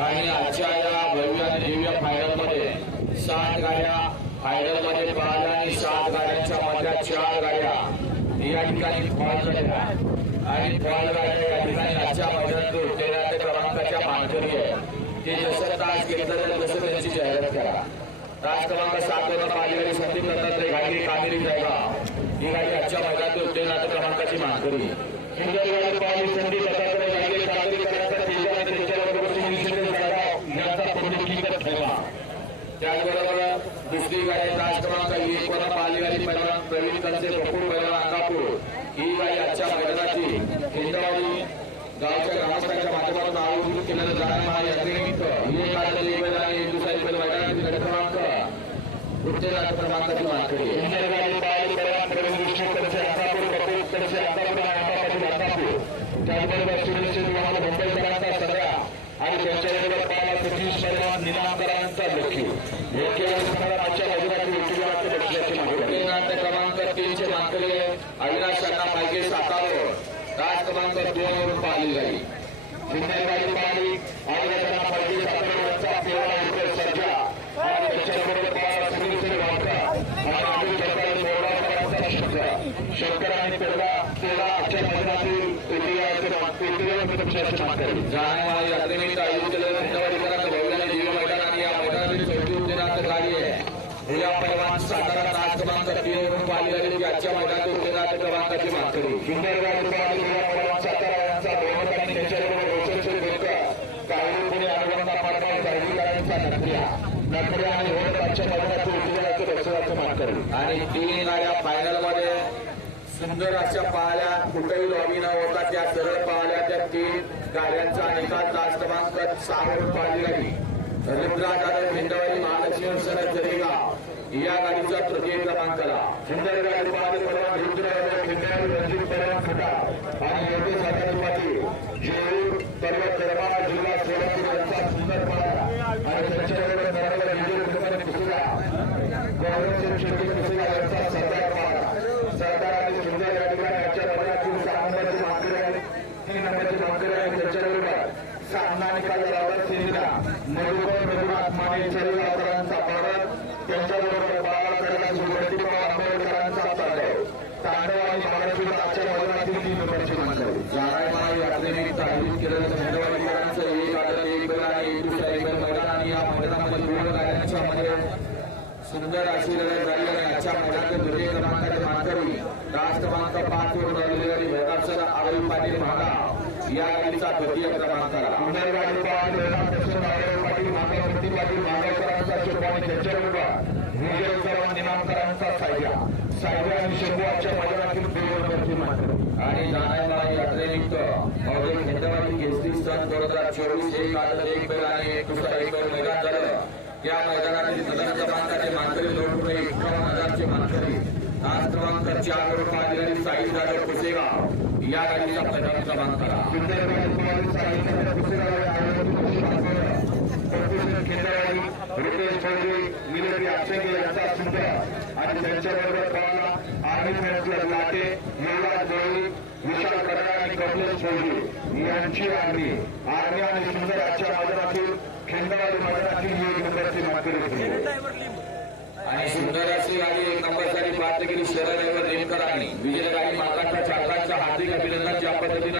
आणि आजच्या या भव्य आणि दिव्य फायनलमध्ये सात गाड्या फायनलमध्ये पळाल्या आणि सात गाड्यांच्या मधल्या चार गाड्या या ठिकाणी फॉल झाल्या आणि फॉल गाड्या या ठिकाणी आजच्या मैदानात तेरा क्रमांकाच्या मानकरी आहे. ते जसं तास घेतलं तसं त्यांची जाहिरात करा. तास क्रमांक सात वर पाहिलेली गाडी संदीप दत्तात्रय गाडी कामेरी जागा. ही गाडी आजच्या मैदानात उद्योनाथ क्रमांकाची मानकरी सुंदर गाडी पाहिली संदीप दत्तात्रय गाडी कामेरी करायचा तेजा आणि त्याच्याबरोबर सुनील जाधव यांचा पुढे ठेवा त्याचबरोबर दुसरी गाडी तास क्रमांक एक वर पाहिली गाडी पैलवान प्रवीण कंचे बपूर पैलवान अंगापूर. ही गाडी आजच्या मैदानाची हिंदवाडी गावच्या ग्रामस्थांच्या माध्यमातून आयोजित केलेलं जाणार आहे. यात्रेनिमित्त ही काढलेली बैल आणि एक दुसरी बैल मैदानातील क्रमांक उत्तेजनाचा क्रमांकाची मानकरी आहे. सुंदर गाडी पाहिली पैलवान प्रवीण देशमुख कंचे अंगापूर बपूर कंचे अंगापूर आणि अंबापासून अंगापूर त्याचबरोबर सुरेश विवाह मुंबईकरांचा सगळा आणि त्यांच्याबरोबर पाला सतीश पैलवान निलांकरांचा लक्ष्मी योग्य आजच्या बाजूला नाट्य क्रमांक मानकरी अविनाश पाहिजे सातारो तास क्रमांक दोन वरून पाहिली गाडी सुंदर पाहिली. अविनाश पाहिजे आणि त्याच्याबरोबर सुनील आणि आजच्या मैदानातील मानकरी जाणेवाडी यात्रेनिमित्त आयोजित मैदान आणि या मैदानातील चौथी उत्तेजनार्थ गाडी आहे. उद्या पैलवान सातारा क्रमांक तीन वरून पाहिली गेली की आजच्या मैदानात उत्तेजनार्थ क्रमांकाची बहुमत आणि तीन गाड्या फायनलमध्ये सुंदर अशा पाहिल्या कुठेही लॉबी न होता त्या सरळ पाहिल्या त्या तीन गाड्यांचा निकाल तास क्रमांक सहावर पाहिली गाडी रुद्रा जाधव हिंदवाडी महालक्ष्मी सर जरेगाव या गाडीचा तृतीय क्रमांकाला सुंदर गाडी पाहिली परवा रुद्र यादव हिंदवाडी रणजित परवा खटा आणि योगेश सातारी पाटील जेऊर पर्वत दरबार जिल्हा सोलापूर यांचा सुंदर पाहिला आणि त्यांच्याबरोबर नर्मदा विजय कुमार कुसुरा गौरव शेट्टी कुसुरा यांचा सरदार पाहिला सरदार आणि सुंदर या ठिकाणी आजच्या महिन्यातील सहा नंबरची मानकरी आहे तीन नंबरची मानकरी आहे त्याच्याबरोबर सामना निकाल लावला सिंधीला मधुकर आजच्या मैदानातील तीन आयोजित एक आदर एक बैल आणि एक दुसरा एक बैल मैदान आणि या मैदानामध्ये पूर्ण गाड्यांच्या मध्ये सुंदर अशी लढत झाली आणि आजच्या मैदानात द्वितीय क्रमांकाचे मानकरी राज क्रमांक पाच वर झालेले आणि भैरवसर आरोही पाटील महागाव या गाडीचा द्वितीय क्रमांकाला सुंदर गाडी पाहून पाटील महागावती पाटील महागावकरांचा शोभ विजय आणि शंभू आजच्या मैदानातील दोन आणि जाणायला यात्रेनिमित्त औद्योगिक हिंदवाडी घेतली सन दोन हजार चोवीस एक आठ एक बैल आणि एक दुसरा एक बैल मैदान झालं या मैदानातील सदर क्रमांकाचे मानकरी दोन रुपये एकावन्न हजारचे मानकरी आज क्रमांक चार वर पाहिलेली साई जाधव कुसेगाव या गाडीचा प्रथम क्रमांक कुसेगाव रितेश मिलिटरी अक्षय यांचा सुद्धा आणि त्यांच्याबरोबर पळाला आर्मी फॅन्सला लाटे युवराज जोळी विशाल कडा आणि कपिलेश चौधरी यांची आर्मी आर्मी आणि सुंदर आजच्या मैदानातील खिंडवाडी मैदानातील ही एक नंबरची मानकरी आणि सुंदराची गाडी एक नंबरसाठी प्राप्त केली. शरद रेमकर आणि विजय गाडी मालकांच्या चालकांच्या हार्दिक अभिनंदन ज्या पद्धतीनं